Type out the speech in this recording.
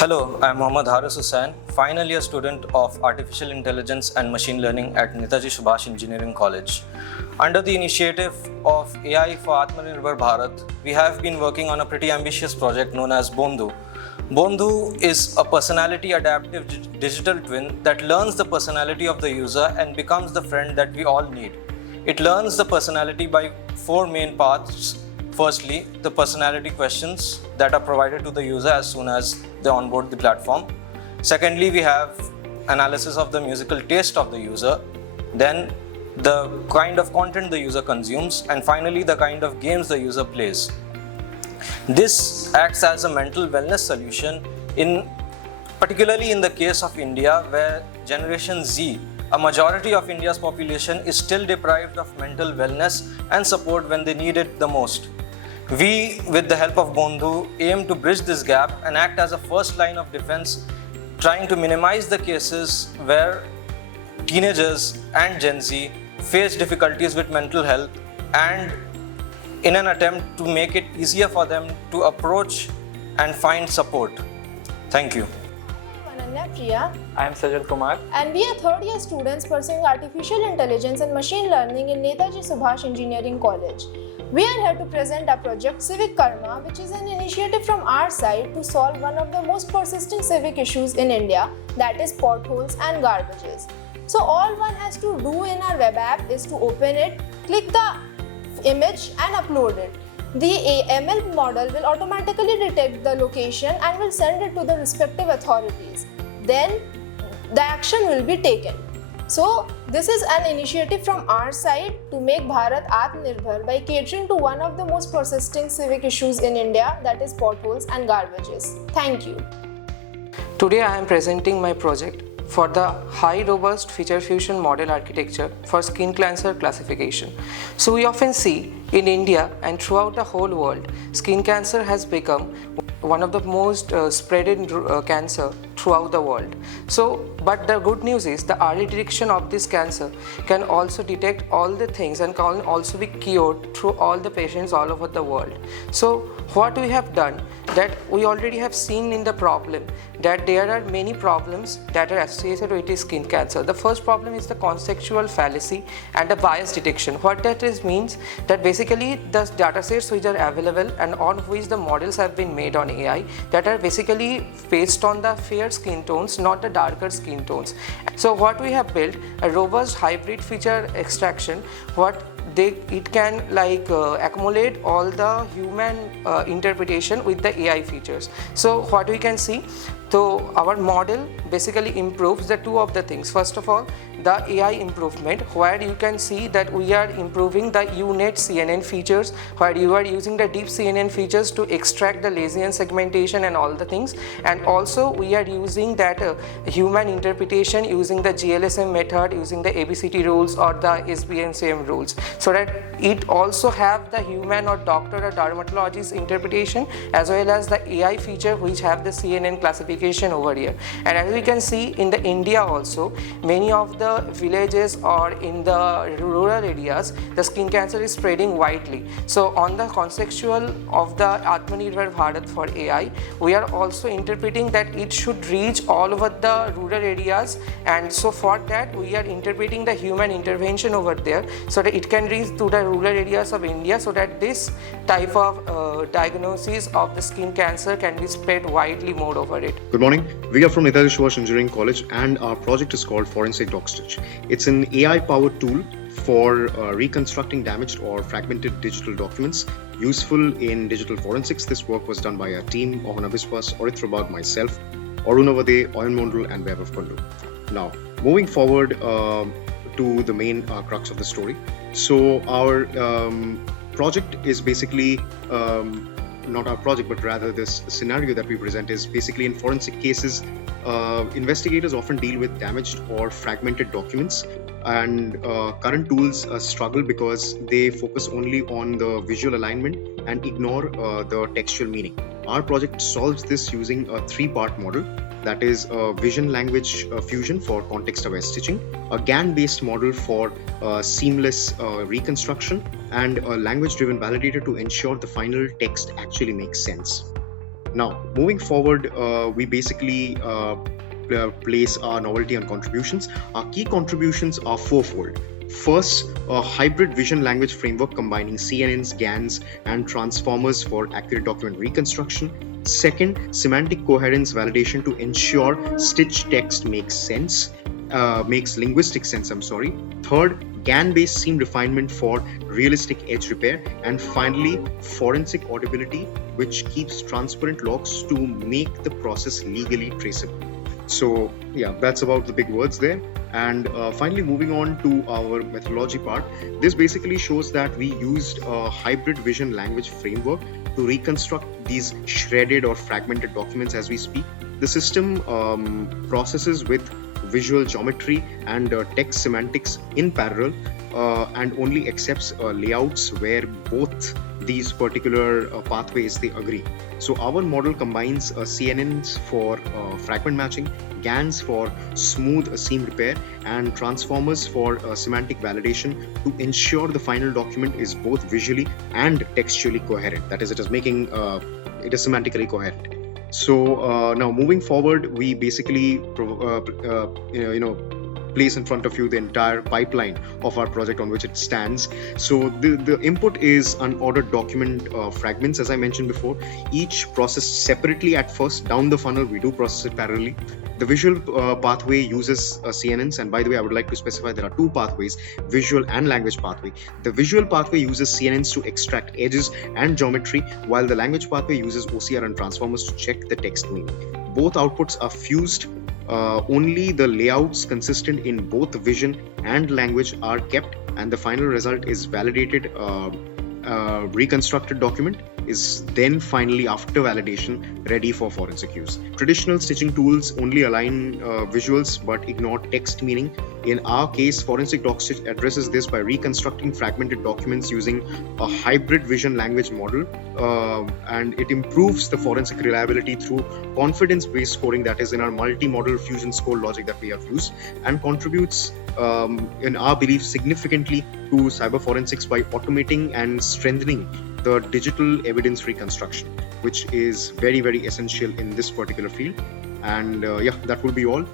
Hello, I'm Mohammad Haris Hussain, final year student of Artificial Intelligence and Machine Learning at Netaji Subhash Engineering College. Under the initiative of AI for Atmanirbhar Bharat, we have been working on a pretty ambitious project known as Bondu. Bondu is a personality adaptive digital twin that learns the personality of the user and becomes the friend that we all need. It learns the personality by four main paths. Firstly, the personality questions that are provided to the user as soon as they onboard the platform. Secondly, we have analysis of the musical taste of the user, then the kind of content the user consumes, and finally the kind of games the user plays. This acts as a mental wellness solution particularly in the case of India, where Generation Z, a majority of India's population, is still deprived of mental wellness and support when they need it the most. We, with the help of Bondu, aim to bridge this gap and act as a first line of defense, trying to minimize the cases where teenagers and Gen Z face difficulties with mental health, and in an attempt to make it easier for them to approach and find support. Thank you. Mananya, Priya. I am Sajat Kumar. And we are third year students pursuing Artificial Intelligence and Machine Learning in Netaji Subhash Engineering College. We are here to present our project Civic Karma, which is an initiative from our side to solve one of the most persisting civic issues in India, that is potholes and garbages. So all one has to do in our web app is to open it, click the image and upload it. The ML model will automatically detect the location and will send it to the respective authorities. Then the action will be taken. So this is an initiative from our side to make Bharat Atmanirbhar by catering to one of the most persisting civic issues in India, that is potholes and garbages. Thank you. Today I am presenting my project for the high robust feature fusion model architecture for skin cancer classification. So we often see in India and throughout the whole world, skin cancer has become one of the most spreading cancer throughout the world. But the good news is the early detection of this cancer can also detect all the things and can also be cured through all the patients all over the world. So what we have done, that we already have seen in the problem that there are many problems that are associated with this skin cancer. The first problem is the conceptual fallacy and the bias detection. What that is means that basically the datasets which are available and on which the models have been made on AI that are basically based on the fair skin tones, not the darker skin tones. So what we have built a robust hybrid feature extraction, it can accumulate all the human interpretation with the AI features. So what we can see, so our model basically improves the two of the things. First of all, the AI improvement, where you can see that we are improving the UNet CNN features, where you are using the deep CNN features to extract the Bayesian segmentation and all the things, and also we are using that human interpretation using the GLSM method, using the ABCT rules or the SBNCM rules, so that it also have the human or doctor or dermatologist interpretation as well as the AI feature which have the CNN classification over here. And as we can see in the India also, many of the villages or in the rural areas, the skin cancer is spreading widely. So on the conceptual of the Atmanirbhar Bharat for AI, we are also interpreting that it should reach all over the rural areas, and so for that we are interpreting the human intervention over there so that it can reach to the rural areas of India, so that this type of diagnosis of the skin cancer can be spread widely more over it. Good morning. We are from Netaji Subhash Engineering College and our project is called Forensic Dog Stitch. It's an AI-powered tool for reconstructing damaged or fragmented digital documents, useful in digital forensics. This work was done by our team, Mohammad Haris Hussain, Arunava, myself, Arunava, Oyan and Web of Kundu. Now, moving forward to the main crux of the story. So our project is basically not our project, but rather this scenario that we present is basically in forensic cases, investigators often deal with damaged or fragmented documents, and current tools struggle because they focus only on the visual alignment and ignore the textual meaning. Our project solves this using a three-part model, that is vision language fusion for context-aware stitching, a GAN-based model for seamless reconstruction, and a language-driven validator to ensure the final text actually makes sense. Now, moving forward, we basically place our novelty on contributions. Our key contributions are fourfold. First, a hybrid vision language framework combining CNNs, GANs, and transformers for accurate document reconstruction. Second, semantic coherence validation to ensure stitch text makes linguistic sense. Third, GAN-based seam refinement for realistic edge repair. And finally, forensic audibility, which keeps transparent logs to make the process legally traceable. So yeah, that's about the big words there. And finally, moving on to our methodology part, this basically shows that we used a hybrid vision language framework to reconstruct these shredded or fragmented documents as we speak. The system processes with visual geometry and text semantics in parallel and only accepts layouts where both these particular pathways they agree. So our model combines CNNs for fragment matching, GANs for smooth seam repair, and transformers for semantic validation to ensure the final document is both visually and textually coherent. That is, it is semantically coherent. So now moving forward, we basically place in front of you the entire pipeline of our project on which it stands. So the input is unordered document fragments, as I mentioned before, each processed separately at first. Down the funnel, we do process it parallelly. The visual pathway uses CNNs, and by the way, I would like to specify there are two pathways, visual and language pathway. The visual pathway uses CNNs to extract edges and geometry, while the language pathway uses OCR and transformers to check the text meaning. Both outputs are fused. Only the layouts consistent in both vision and language are kept, and the final result is validated reconstructed document is then finally, after validation, ready for forensic use. Traditional stitching tools only align visuals but ignore text meaning. In our case, Forensic DocStitch addresses this by reconstructing fragmented documents using a hybrid vision language model, and it improves the forensic reliability through confidence-based scoring, that is in our multi-model fusion score logic that we have used, and contributes, in our belief, significantly to cyber forensics by automating and strengthening the digital evidence reconstruction, which is very, very essential in this particular field. And yeah, that will be all.